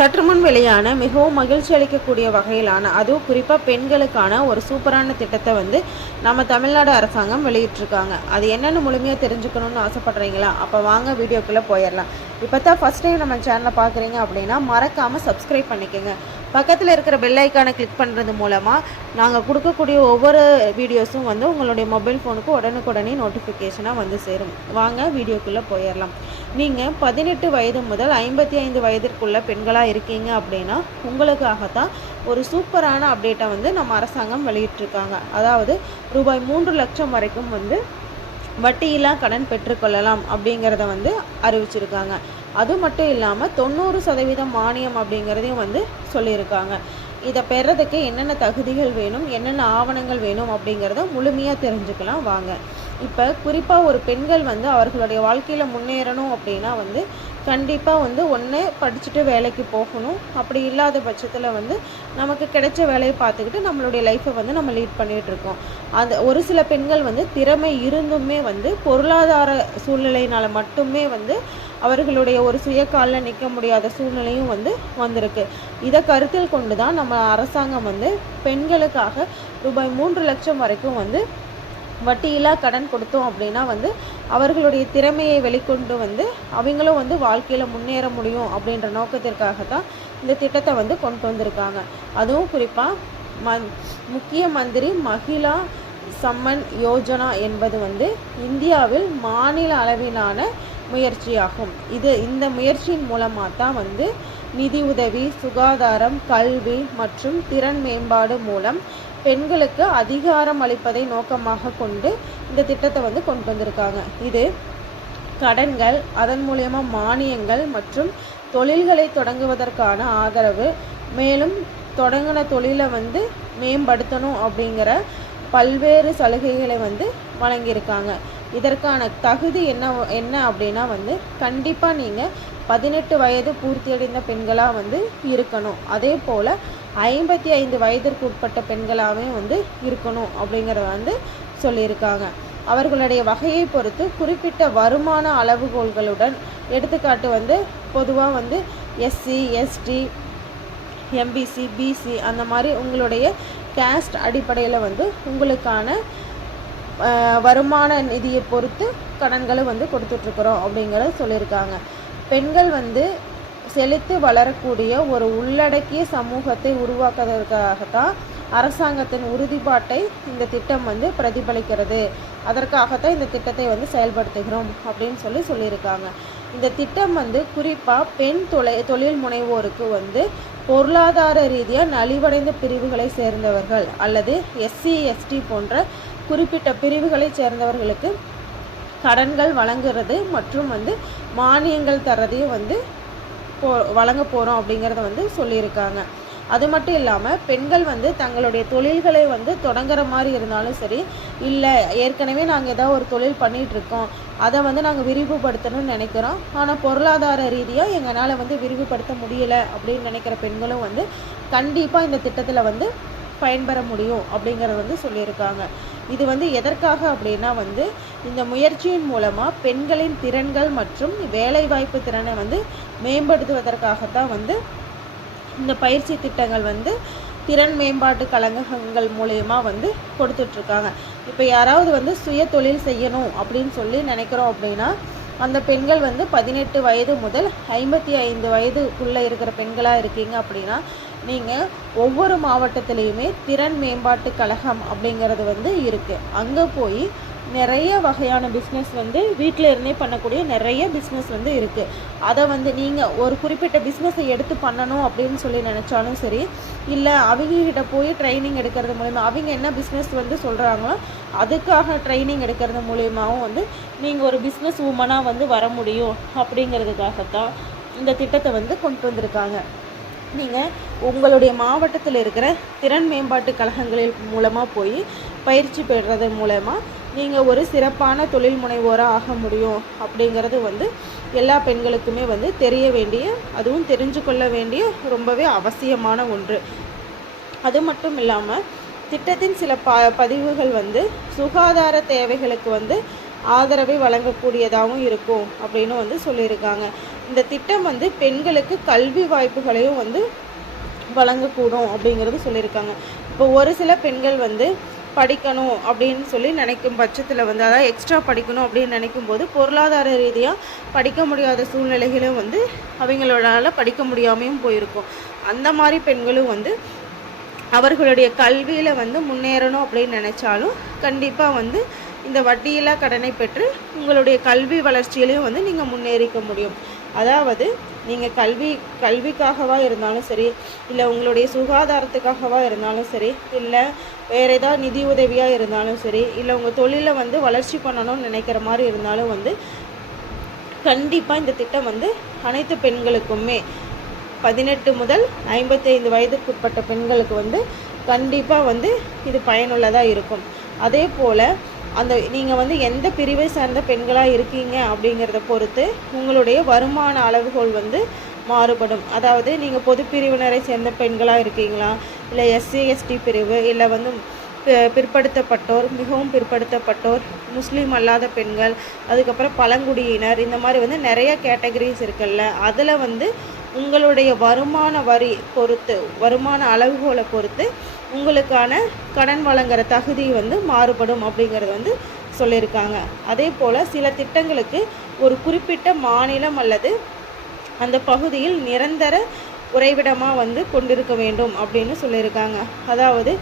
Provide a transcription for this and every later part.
சற்று முன் வெளியான மிகவும் மகிழ்ச்சி அளிக்கக்கூடிய வகையிலான அதுவும் குறிப்பாக பெண்களுக்கான ஒரு சூப்பரான திட்டத்தை வந்து நம்ம தமிழ்நாடு அரசாங்கம் வெளியிட்டிருக்காங்க. அது என்னென்னு முழுமையாக தெரிஞ்சுக்கணும்னு ஆசைப்பட்றீங்களா? அப்போ வாங்க வீடியோக்குள்ளே போயிடலாம். இப்போ தான் ஃபஸ்ட் டைம் நம்ம சேனலை பார்க்குறீங்க அப்படின்னா மறக்காமல் சப்ஸ்கிரைப் பண்ணிக்கோங்க. பக்கத்தில் இருக்கிற பெல் ஐக்கானை கிளிக் பண்ணுறது மூலமாக நாங்கள் கொடுக்கக்கூடிய ஒவ்வொரு வீடியோஸும் வந்து உங்களுடைய மொபைல் ஃபோனுக்கு உடனுக்குடனே நோட்டிஃபிகேஷனாக வந்து சேரும். வாங்க வீடியோக்குள்ளே போயிடலாம். நீங்கள் 18 வயது முதல் 55 வயதிற்குள்ள பெண்களாக இருக்கீங்க அப்படின்னா உங்களுக்காகத்தான் ஒரு சூப்பரான அப்டேட்டை வந்து நம்ம அரசாங்கம் வெளியிட்டிருக்காங்க. அதாவது ரூபாய் 3 லட்சம் வரைக்கும் வந்து வட்டியில்லா கடன் பெற்றுக்கொள்ளலாம் அப்படிங்கிறத வந்து அறிவிச்சிருக்காங்க. அது மட்டும் இல்லாமல் 90% மானியம் அப்படிங்கிறதையும் வந்து சொல்லியிருக்காங்க. இதை பெறதுக்கு என்னென்ன தகுதிகள் வேணும், என்னென்ன ஆவணங்கள் வேணும் அப்படிங்கிறத முழுமையாக தெரிஞ்சுக்கலாம் வாங்க. இப்போ குறிப்பாக ஒரு பெண்கள் வந்து அவர்களுடைய வாழ்க்கையில் முன்னேறணும் அப்படின்னா வந்து கண்டிப்பாக வந்து ஒன்று படிச்சுட்டு வேலைக்கு போகணும். அப்படி இல்லாத பட்சத்தில் வந்து நமக்கு கிடைச்ச வேலையை பார்த்துக்கிட்டு நம்மளுடைய லைஃப்பை வந்து நம்ம லீட் பண்ணிகிட்ருக்கோம். அந்த ஒரு சில பெண்கள் வந்து திறமை இருந்துமே வந்து பொருளாதார சூழ்நிலையினால் மட்டுமே வந்து அவர்களுடைய ஒரு சுயக்காலில் நிற்க முடியாத சூழ்நிலையும் வந்து வந்திருக்கு. இதை கருத்தில் கொண்டு தான் நம்ம அரசாங்கம் வந்து பெண்களுக்காக ரூபாய் 3 லட்சம் வரைக்கும் வந்து வட்டியில்லா கடன் கொடுத்தோம் அப்படின்னா வந்து அவர்களுடைய திறமையை வெளிக்கொண்டு வந்து அவங்களும் வந்து வாழ்க்கையில் முன்னேற முடியும் அப்படின்ற நோக்கத்திற்காகத்தான் இந்த திட்டத்தை வந்து கொண்டு வந்திருக்காங்க. அதுவும் குறிப்பாக முக்கிய மந்திரி மகிழா சம்மன் யோஜனா என்பது வந்து இந்தியாவில் மாநில அளவிலான முயற்சியாகும். இந்த முயற்சியின் மூலமாக தான் வந்து நிதி உதவி, சுகாதாரம், கல்வி மற்றும் திறன் மேம்பாடு மூலம் பெண்களுக்கு அதிகாரம் அளிப்பதை நோக்கமாக கொண்டு இந்த திட்டத்தை வந்து கொண்டு வந்திருக்காங்க. இது கடன்கள், அதன் மூலமா மானியங்கள் மற்றும் தொழில்களை தொடங்குவதற்கான ஆதரவு, மேலும் தொடங்கின தொழிலை வந்து மேம்படுத்தணும் அப்படிங்கிற பல்வேறு சலுகைகளை வந்து வழங்கியிருக்காங்க. இதற்கான தகுதி என்ன அப்படின்னா வந்து கண்டிப்பாக நீங்கள் 18 வயது பூர்த்தியடைந்த பெண்களாக வந்து இருக்கணும். அதே போல் 55 வயதிற்கு உட்பட்ட பெண்களாகவே வந்து இருக்கணும் அப்படிங்கிறத வந்து சொல்லியிருக்காங்க. அவர்களுடைய வகையை பொறுத்து குறிப்பிட்ட வருமான அளவுகோல்களுடன், எடுத்துக்காட்டு வந்து பொதுவாக வந்து எஸ்சி, எஸ்டி, எம்பிசி, பிசி அந்த மாதிரி உங்களுடைய கேஸ்ட் அடிப்படையில் வந்து உங்களுக்கான வருமான நிதியை பொறுத்து கடன்களை வந்து கொடுத்துட்ருக்குறோம் அப்படிங்கிறத சொல்லியிருக்காங்க. பெண்கள் வந்து செழித்து வளரக்கூடிய ஒரு உள்ளடக்கிய சமூகத்தை உருவாக்குவதற்காகத்தான் அரசாங்கத்தின் உறுதிப்பாட்டை இந்த திட்டம் வந்து பிரதிபலிக்கிறது. அதற்காகத்தான் இந்த திட்டத்தை வந்து செயல்படுத்துகிறோம் அப்படின்னு சொல்லியிருக்காங்க. இந்த திட்டம் வந்து குறிப்பாக பெண் தொழில் முனைவோருக்கு வந்து பொருளாதார ரீதியாக நலிவடைந்த பிரிவுகளை சேர்ந்தவர்கள் அல்லது எஸ்சி, எஸ்டி போன்ற குறிப்பிட்ட பிரிவுகளை சேர்ந்தவர்களுக்கு கடன்கள் வழங்குறது மற்றும் வந்து மானியங்கள் தரதையும் வந்து வழங்க போகிறோம் அப்படிங்கிறத வந்து சொல்லியிருக்காங்க. அது மட்டும் இல்லாமல் பெண்கள் வந்து தங்களுடைய தொழில்களை வந்து தொடங்குற மாதிரி இருந்தாலும் சரி, இல்லை ஏற்கனவே நாங்கள் ஏதாவது ஒரு தொழில் பண்ணிகிட்ருக்கோம், அதை வந்து நாங்கள் விரிவுபடுத்தணும்னு நினைக்கிறோம், ஆனால் பொருளாதார ரீதியாக எங்களால் வந்து விரிவுபடுத்த முடியலை அப்படின்னு நினைக்கிற பெண்களும் வந்து கண்டிப்பாக இந்த திட்டத்தில் வந்து பயன்பெற முடியும் அப்படிங்கிறத வந்து சொல்லியிருக்காங்க. இது வந்து எதற்காக அப்படின்னா வந்து இந்த முயற்சியின் மூலமாக பெண்களின் திறன்கள் மற்றும் வேலைவாய்ப்பு திறனை வந்து மேம்படுத்துவதற்காகத்தான் வந்து இந்த பயிற்சி திட்டங்கள் வந்து திறன் மேம்பாட்டு கழகங்கள் மூலயமா வந்து கொடுத்துட்ருக்காங்க. இப்போ யாராவது வந்து சுய தொழில் செய்யணும் அப்படின்னு சொல்லி நினைக்கிறோம் அப்படின்னா அந்த பெண்கள் வந்து 18 வயது முதல் 55 வயதுக்குள்ளே இருக்கிற பெண்களாக இருக்கீங்க அப்படின்னா நீங்கள் ஒவ்வொரு மாவட்டத்துலேயுமே திறன் மேம்பாட்டு கழகம் அப்படிங்கிறது வந்து இருக்குது. அங்கே போய் நிறைய வகையான பிஸ்னஸ் வந்து வீட்டில் இருந்தே பண்ணக்கூடிய நிறைய பிஸ்னஸ் வந்து இருக்குது. அதை வந்து நீங்கள் ஒரு குறிப்பிட்ட பிஸ்னஸை எடுத்து பண்ணணும் அப்படின்னு சொல்லி நினச்சாலும் சரி, இல்லை அவங்கக்கிட்ட போய் ட்ரைனிங் எடுக்கிறது மூலிமா அவங்க என்ன பிஸ்னஸ் வந்து சொல்கிறாங்களோ அதுக்காக ட்ரைனிங் எடுக்கிறது மூலியமாகவும் வந்து நீங்கள் ஒரு பிஸ்னஸ் உமனாக வந்து வர முடியும் அப்படிங்கிறதுக்காகத்தான் இந்த திட்டத்தை வந்து கொண்டு வந்திருக்காங்க. நீங்கள் உங்களுடைய மாவட்டத்தில் இருக்கிற திறன் மேம்பாட்டு கழகங்களில் மூலமாக போய் பயிற்சி பெறுறது மூலமாக நீங்கள் ஒரு சிறப்பான தொழில் முனைவோராக ஆக முடியும் அப்படிங்கிறது வந்து எல்லா பெண்களுக்குமே வந்து தெரிய வேண்டிய, அதுவும் தெரிஞ்சு கொள்ள வேண்டிய ரொம்பவே அவசியமான ஒன்று. அது மட்டும் இல்லாமல் திட்டத்தின் சில பதிவுகள் வந்து சுகாதார தேவைகளுக்கு வந்து ஆதரவை வழங்கக்கூடியதாகவும் இருக்கும் அப்படின்னு வந்து சொல்லியிருக்காங்க. இந்த திட்டம் வந்து பெண்களுக்கு கல்வி வாய்ப்புகளையும் வந்து வழங்கக்கூடும் அப்படிங்கிறது சொல்லியிருக்காங்க. இப்போ ஒரு சில பெண்கள் வந்து படிக்கணும் அப்படின்னு சொல்லி நினைக்கும் பட்சத்தில் வந்து, அதாவது எக்ஸ்ட்ரா படிக்கணும் அப்படின்னு நினைக்கும்போது பொருளாதார ரீதியாக படிக்க முடியாத சூழ்நிலைகளும் வந்து அவங்களால படிக்க முடியாமையும் போயிருக்கும். அந்த மாதிரி பெண்களும் வந்து அவர்களுடைய கல்வியில் வந்து முன்னேறணும் அப்படின்னு நினச்சாலும் கண்டிப்பாக வந்து இந்த வட்டியில்லா கடனை பெற்று உங்களுடைய கல்வி வளர்ச்சியிலையும் வந்து நீங்கள் முன்னேறிக்க முடியும். அதாவது நீங்கள் கல்விக்காகவா இருந்தாலும் சரி, இல்லை உங்களுடைய சுகாதாரத்துக்காகவா இருந்தாலும் சரி, இல்லை வேறு ஏதாவது நிதி உதவியாக இருந்தாலும் சரி, இல்லை உங்கள் தொழிலை வந்து வளர்ச்சி பண்ணணும்னு நினைக்கிற மாதிரி இருந்தாலும் வந்து கண்டிப்பாக இந்த திட்டம் வந்து அனைத்து பெண்களுக்குமே 18 முதல் 55 வயதுக்குட்பட்ட பெண்களுக்கு வந்து கண்டிப்பாக வந்து இது பயனுள்ளதாக இருக்கும். அதே போல் நீங்கள் வந்து எந்த பிரிவை சார்ந்த பெண்களாக இருக்கீங்க அப்படிங்கிறத பொறுத்து உங்களுடைய வருமான அளவுகோல் வந்து மாறுபடும். அதாவது நீங்கள் பொது பிரிவினரை சேர்ந்த பெண்களாக இருக்கீங்களா, இல்லை எஸ்சி எஸ்டி பிரிவு, இல்லை வந்து பிற்படுத்தப்பட்டோர், மிகவும் பிற்படுத்தப்பட்டோர், முஸ்லீம் அல்லாத பெண்கள், அதுக்கப்புறம் பழங்குடியினர், இந்த மாதிரி வந்து நிறைய கேட்டகரிஸ் இருக்குல்ல, அதில் வந்து உங்களுடைய வருமான வரி பொறுத்து, வருமான அளவுகோலை பொறுத்து உங்களுக்கான கடன் வழங்குகிற தகுதி வந்து மாறுபடும் அப்படிங்கிறது வந்து சொல்லியிருக்காங்க. அதே போல் சில திட்டங்களுக்கு ஒரு குறிப்பிட்ட மாநிலம் அல்லது அந்த பகுதியில் நிரந்தர உறைவிடமாக வந்து கொண்டிருக்க வேண்டும் அப்படின்னு சொல்லியிருக்காங்க. அதாவது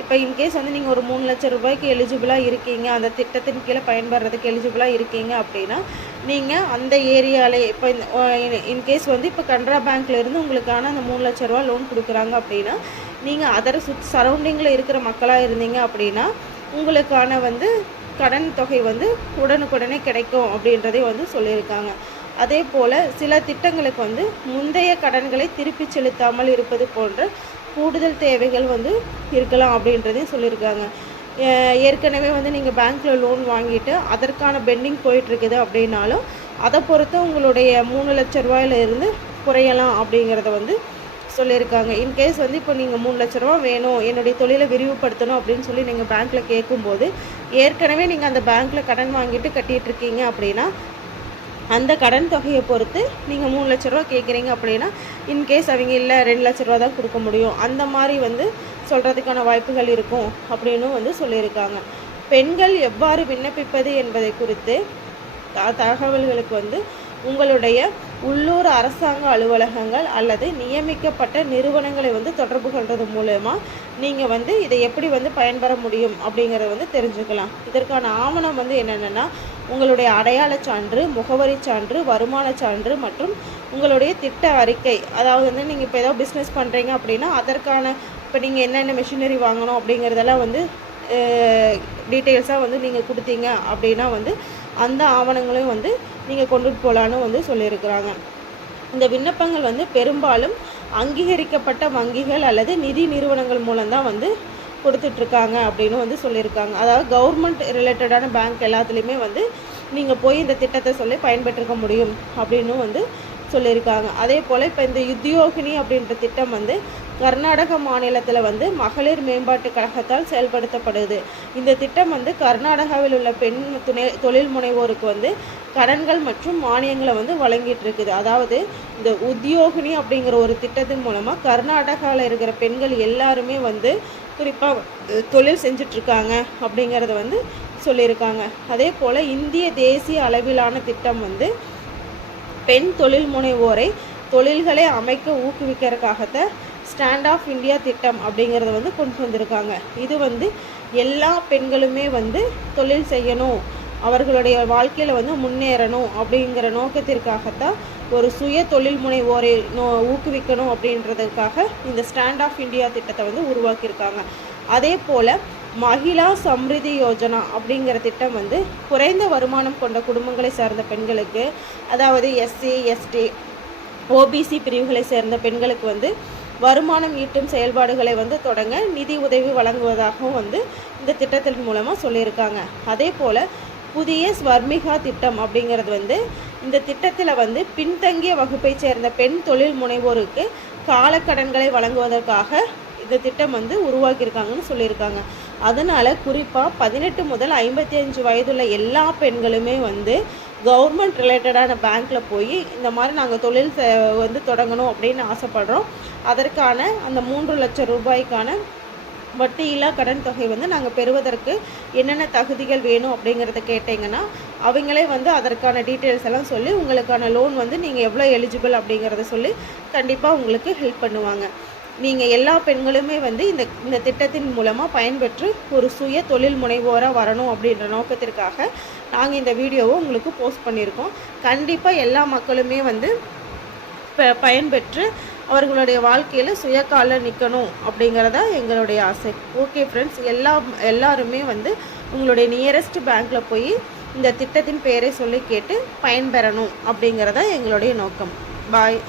இப்போ இன்கேஸ் வந்து நீங்கள் ஒரு 3 லட்சம் ரூபாய்க்கு எலிஜிபிளாக இருக்கீங்க, அந்த திட்டத்தின் கீழே பயன்படுறதுக்கு எலிஜிபிளாக இருக்கீங்க அப்படின்னா நீங்கள் அந்த ஏரியாவிலே இப்போ இன்கேஸ் வந்து இப்போ கனரா பேங்க்லேருந்து உங்களுக்கான அந்த 3 லட்ச ரூபா லோன் கொடுக்குறாங்க அப்படின்னா நீங்கள் அதர் சரௌண்டிங்கில் இருக்கிற மக்களாக இருந்தீங்க அப்படின்னா உங்களுக்கான வந்து கடன் தொகை வந்து உடனுக்குடனே கிடைக்கும் அப்படின்றதையும் வந்து சொல்லியிருக்காங்க. அதே போல் சில திட்டங்களுக்கு வந்து முந்தைய கடன்களை திருப்பி செலுத்தாமல் இருப்பது போன்ற கூடுதல் தேவைகள் வந்து இருக்கலாம் அப்படின்றதையும் சொல்லியிருக்காங்க. ஏற்கனவே வந்து நீங்கள் பேங்க்கில் லோன் வாங்கிட்டு அதற்கான பெண்டிங் போயிட்டுருக்குது அப்படின்னாலும் அதை பொறுத்து உங்களுடைய 3 லட்ச ரூபாயிலிருந்து குறையலாம் அப்படிங்கிறத வந்து சொல்லியிருக்காங்க. இன்கேஸ் வந்து இப்போ நீங்கள் 3 லட்ச ரூபா வேணும், என்னுடைய தொழிலை விரிவுபடுத்தணும் அப்படின்னு சொல்லி நீங்கள் பேங்க்கில் கேட்கும்போது ஏற்கனவே நீங்கள் அந்த பேங்க்கில் கடன் வாங்கிட்டு கட்டிகிட்டு இருக்கீங்க அப்படின்னா அந்த கடன் தொகையை பொறுத்து நீங்கள் 3 லட்ச ரூபா கேட்குறீங்க அப்படின்னா இன்கேஸ் அவங்க இல்லை 2 லட்ச ரூபா தான் கொடுக்க முடியும், அந்த மாதிரி வந்து சொல்கிறதுக்கான வாய்ப்புகள் இருக்கும் அப்படின்னு வந்து சொல்லியிருக்காங்க. பெண்கள் எவ்வாறு விண்ணப்பிப்பது என்பதை குறித்து தகவல்களுக்கு வந்து உங்களுடைய உள்ளூர் அரசாங்க அலுவலகங்கள் அல்லது நியமிக்கப்பட்ட நிறுவனங்களை வந்து தொடர்பு கொள்வது மூலமாக நீங்கள் வந்து இதை எப்படி வந்து பயன்பெற முடியும் அப்படிங்கிறத வந்து தெரிஞ்சுக்கலாம். இதற்கான ஆவணம் வந்து என்னென்னா உங்களுடைய அடையாள சான்று, முகவரி சான்று, வருமான சான்று மற்றும் உங்களுடைய திட்ட அறிக்கை. அதாவது வந்து நீங்கள் இப்போ ஏதோ பிஸ்னஸ் பண்ணுறீங்க அப்படின்னா அதற்கான இப்போ நீங்கள் என்னென்ன மிஷினரி வாங்கணும் அப்படிங்கிறதெல்லாம் வந்து டீட்டெயில்ஸாக வந்து நீங்கள் கொடுத்தீங்க அப்படின்னா வந்து அந்த ஆவணங்களையும் வந்து நீங்கள் கொண்டுட்டு போகலான்னு வந்து சொல்லியிருக்கிறாங்க. இந்த விண்ணப்பங்கள் வந்து பெரும்பாலும் அங்கீகரிக்கப்பட்ட வங்கிகள் அல்லது நிதி நிறுவனங்கள் மூலம்தான் வந்து கொடுத்துட்ருக்காங்க அப்படின்னு வந்து சொல்லியிருக்காங்க. அதாவது கவர்மெண்ட் ரிலேட்டடான பேங்க் எல்லாத்துலேயுமே வந்து நீங்கள் போய் இந்த திட்டத்தை சொல்லி பயன்பெற்றுக்க முடியும் அப்படின்னு வந்து சொல்லியிருக்காங்க. அதே போல் இப்போ இந்த உத்யோகினி அப்படின்ற திட்டம் வந்து கர்நாடக மாநிலத்தில் வந்து மகளிர் மேம்பாட்டு கழகத்தால் செயல்படுத்தப்படுது. இந்த திட்டம் வந்து கர்நாடகாவில் உள்ள பெண் தொழில் முனைவோருக்கு வந்து கடன்கள் மற்றும் மானியங்களை வந்து வழங்கிட்டு இருக்குது. அதாவது இந்த உத்யோகினி அப்படிங்கிற ஒரு திட்டத்தின் மூலமாக கர்நாடகாவில் இருக்கிற பெண்கள் எல்லாருமே வந்து குறிப்பாக தொழில் செஞ்சிட்ருக்காங்க அப்படிங்கிறத வந்து சொல்லியிருக்காங்க. அதே போல் இந்திய தேசிய அளவிலான திட்டம் வந்து பெண் தொழில் முனைவோரை தொழில்களை அமைக்க ஊக்குவிக்கிறதுக்காகத்தான் ஸ்டாண்ட் ஆஃப் இந்தியா திட்டம் அப்படிங்கிறத வந்து கொண்டு வந்திருக்காங்க. இது வந்து எல்லா பெண்களுமே வந்து தொழில் செய்யணும், அவர்களுடைய வாழ்க்கையில் வந்து முன்னேறணும் அப்படிங்கிற நோக்கத்திற்காகத்தான் ஒரு சுய தொழில் முனைவோரை ஊக்குவிக்கணும் அப்படின்றதுக்காக இந்த ஸ்டாண்ட் ஆஃப் இந்தியா திட்டத்தை வந்து உருவாக்கியிருக்காங்க. அதே போல் மகிழா சம்ரிதி யோஜனா அப்படிங்கிற திட்டம் வந்து குறைந்த வருமானம் கொண்ட குடும்பங்களை சார்ந்த பெண்களுக்கு, அதாவது எஸ்சி எஸ்டி ஓபிசி பிரிவுகளை சேர்ந்த பெண்களுக்கு வந்து வருமானம் ஈட்டும் செயல்பாடுகளை வந்து தொடங்க நிதி உதவி வழங்குவதாகவும் வந்து இந்த திட்டத்தின் மூலமாக சொல்லியிருக்காங்க. அதே போல் புதிய ஸ்வர்மிகா திட்டம் அப்படிங்கிறது வந்து இந்த திட்டத்தில் வந்து பின்தங்கிய வகுப்பை சேர்ந்த பெண் தொழில் முனைவோருக்கு காலக்கடன்களை வழங்குவதற்காக இந்த திட்டம் வந்து உருவாக்கியிருக்காங்கன்னு சொல்லியிருக்காங்க. அதனால் குறிப்பாக 18 முதல் 55 வயதுள்ள எல்லா பெண்களுமே வந்து கவர்மெண்ட் ரிலேட்டடான பேங்க்கில் போய் இந்த மாதிரி நாங்கள் தொழில் வந்து தொடங்கணும் அப்படின்னு ஆசைப்படுறோம், அதற்கான அந்த 3 லட்சம் ரூபாய்க்கான வட்டியில்லா கடன் தொகை வந்து நாங்கள் பெறுவதற்கு என்னென்ன தகுதிகள் வேணும் அப்படிங்கிறத கேட்டிங்கன்னா அவங்களே வந்து அதற்கான டீட்டெயில்ஸ் எல்லாம் சொல்லி உங்களுக்கான லோன் வந்து நீங்கள் எவ்வளோ எலிஜிபிள் அப்படிங்கிறத சொல்லி கண்டிப்பாக உங்களுக்கு ஹெல்ப் பண்ணுவாங்க. நீங்கள் எல்லா பெண்களுமே வந்து இந்த திட்டத்தின் மூலமாக பயன்பெற்று ஒரு சுய தொழில் முனைவோராக வரணும் அப்படின்ற நோக்கத்திற்காக நாங்கள் இந்த வீடியோவை உங்களுக்கு போஸ்ட் பண்ணியிருக்கோம். கண்டிப்பாக எல்லா மக்களுமே வந்து பயன்பெற்று அவர்களுடைய வாழ்க்கையில் சுயக்கால நிற்கணும் அப்படிங்கிறதா எங்களுடைய ஆசை. ஓகே ஃப்ரெண்ட்ஸ், எல்லாருமே வந்து உங்களுடைய நியரஸ்ட் பேங்க்கில் போய் இந்த திட்டத்தின் பெயரை சொல்லி கேட்டு பயன்பெறணும் அப்படிங்கிறதா எங்களுடைய நோக்கம். பாய்.